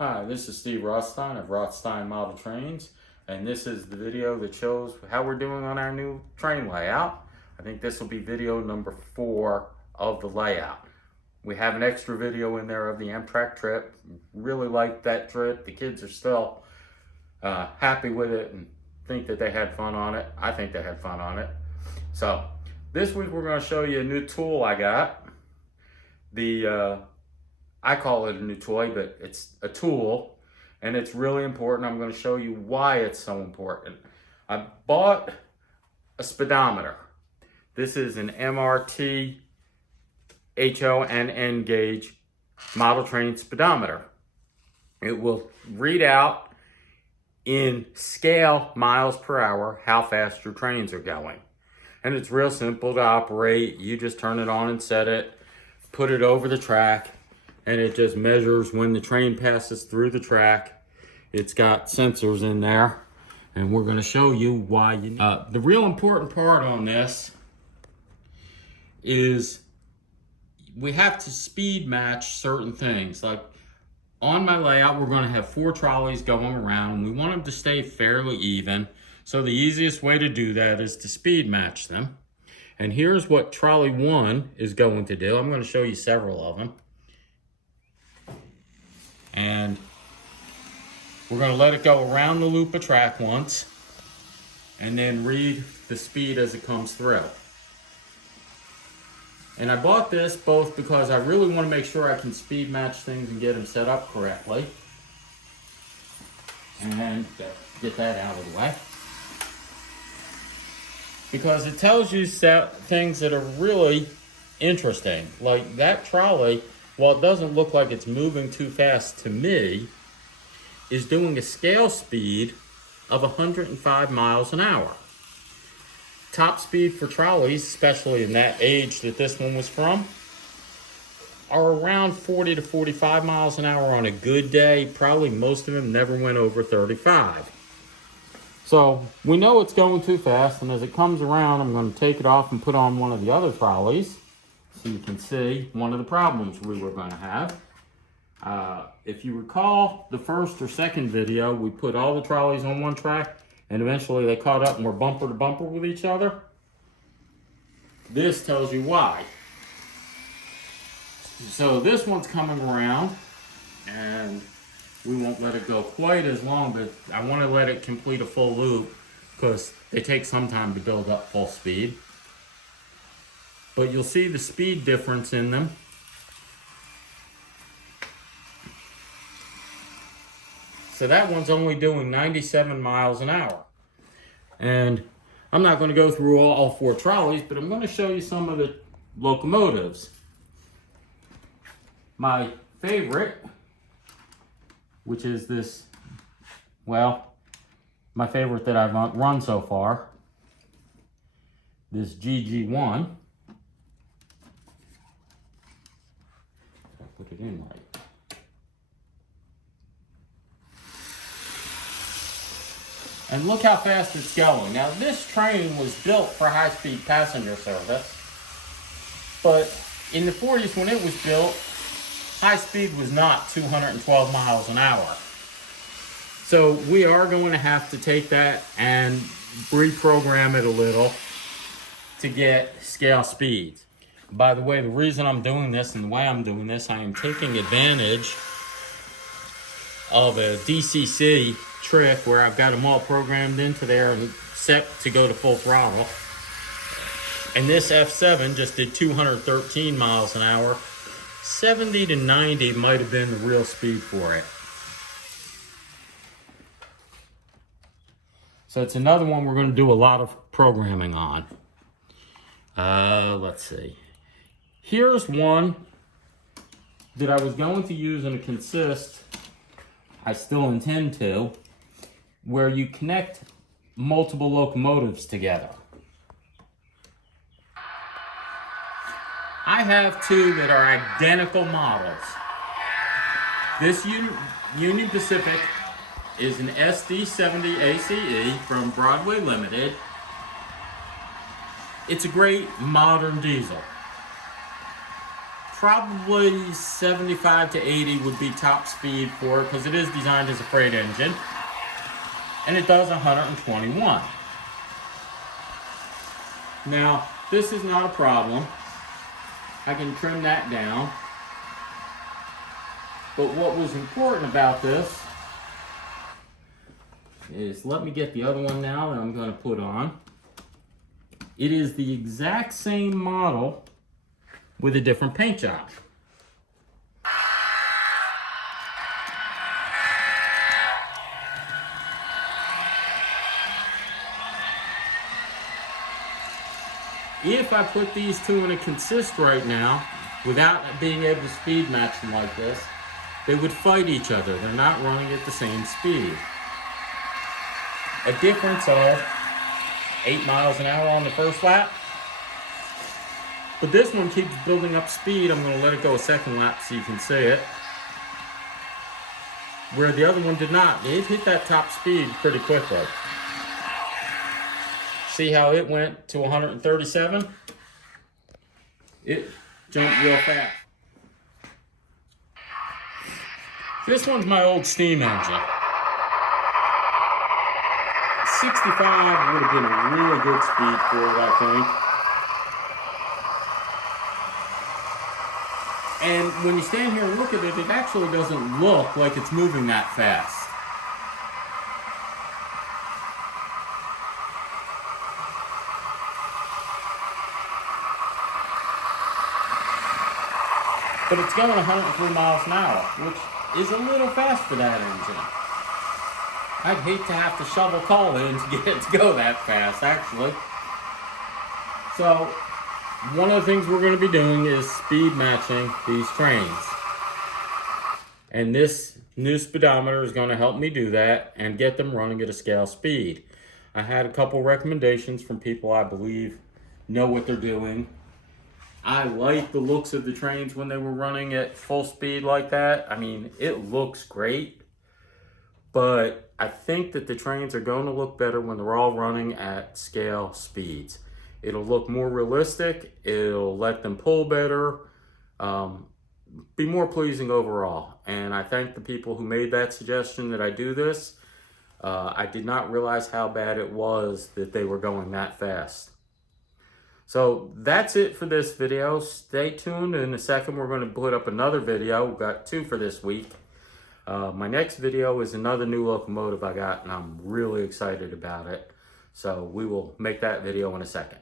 Hi, this is Steve Rothstein of Rothstein Model Trains, and this is the video that shows how we're doing on our new train layout. I think this will be video number 4 of the layout. We have an extra video in there of the Amtrak trip. Really liked that trip. The kids are still happy with it and think that they had fun on it. I think they had fun on it. So this week we're going to show you a new tool I got. I call it a new toy, but it's a tool, and it's really important. I'm going to show you why it's so important. I bought a speedometer. This is an MRT HONN gauge model train speedometer. It will read out in scale miles per hour how fast your trains are going. And it's real simple to operate. You just turn it on and set it, put it over the track, and it just measures when the train passes through the track. It's got sensors in there, and we're going to show you why you need the real important part on this is we have to speed match certain things. Like on my layout, we're going to have 4 trolleys going around, and we want them to stay fairly even. So the easiest way to do that is to speed match them. And here's what trolley 1 is going to do. I'm going to show you several of them. And we're going to let it go around the loop of track once and then read the speed as it comes through. And I bought this both because I really want to make sure I can speed match things and get them set up correctly. And get that out of the way. Because it tells you things that are really interesting. Like that trolley, while it doesn't look like it's moving too fast to me, is doing a scale speed of 105 miles an hour. Top speed for trolleys, especially in that age that this one was from, are around 40 to 45 miles an hour on a good day. Probably most of them never went over 35. So we know it's going too fast, and as it comes around, I'm going to take it off and put on one of the other trolleys so you can see one of the problems we were going to have. If you recall the first or second video, we put all the trolleys on one track, and eventually they caught up and were bumper to bumper with each other. This tells you why. So this one's coming around, and we won't let it go quite as long, but I want to let it complete a full loop because they take some time to build up full speed. But you'll see the speed difference in them. So that one's only doing 97 miles an hour. And I'm not going to go through all 4 trolleys, but I'm going to show you some of the locomotives. My favorite, which is this, well, my favorite that I've run so far, this GG1. Put it in right. And look how fast it's going. Now this train was built for high-speed passenger service, but in the 40s when it was built, high speed was not 212 miles an hour. So we are going to have to take that and reprogram it a little to get scale speeds. By the way, the reason I'm doing this and the way I'm doing this, I am taking advantage of a DCC trick where I've got them all programmed into there and set to go to full throttle. And this F7 just did 213 miles an hour. 70 to 90 might have been the real speed for it. So it's another one we're going to do a lot of programming on. Let's see. Here's one that I was going to use in a consist. I still intend to, where you connect multiple locomotives together. I have 2 that are identical models. This Union Pacific is an SD70 ACE from Broadway Limited. It's a great modern diesel. probably 75 to 80 would be top speed for it because it is designed as a freight engine. And it does 121. Now, this is not a problem. I can trim that down. But what was important about this is, let me get the other one now that I'm going to put on. It is the exact same model with a different paint job. If I put these two in a consist right now, without being able to speed match them like this, they would fight each other. They're not running at the same speed. A difference of 8 miles an hour on the first lap. But this one keeps building up speed. I'm going to let it go a second lap so you can see it. Where the other one did not. It hit that top speed pretty quickly. See how it went to 137? It jumped real fast. This one's my old steam engine. 65 would have been a really good speed for it, I think. And when you stand here and look at it, it actually doesn't look like it's moving that fast. But it's going 103 miles an hour, which is a little fast for that engine. I'd hate to have to shovel coal in to get it to go that fast, actually. So, one of the things we're going to be doing is speed matching these trains. And this new speedometer is going to help me do that and get them running at a scale speed. I had a couple recommendations from people I believe know what they're doing. I like the looks of the trains when they were running at full speed like that. I mean, it looks great, but I think that the trains are going to look better when they're all running at scale speeds. It'll look more realistic, it'll let them pull better, be more pleasing overall. And I thank the people who made that suggestion that I do this. I did not realize how bad it was that they were going that fast. So that's it for this video. Stay tuned. In a second, we're going to put up another video. We've got 2 for this week. My next video is another new locomotive I got, and I'm really excited about it. So we will make that video in a second.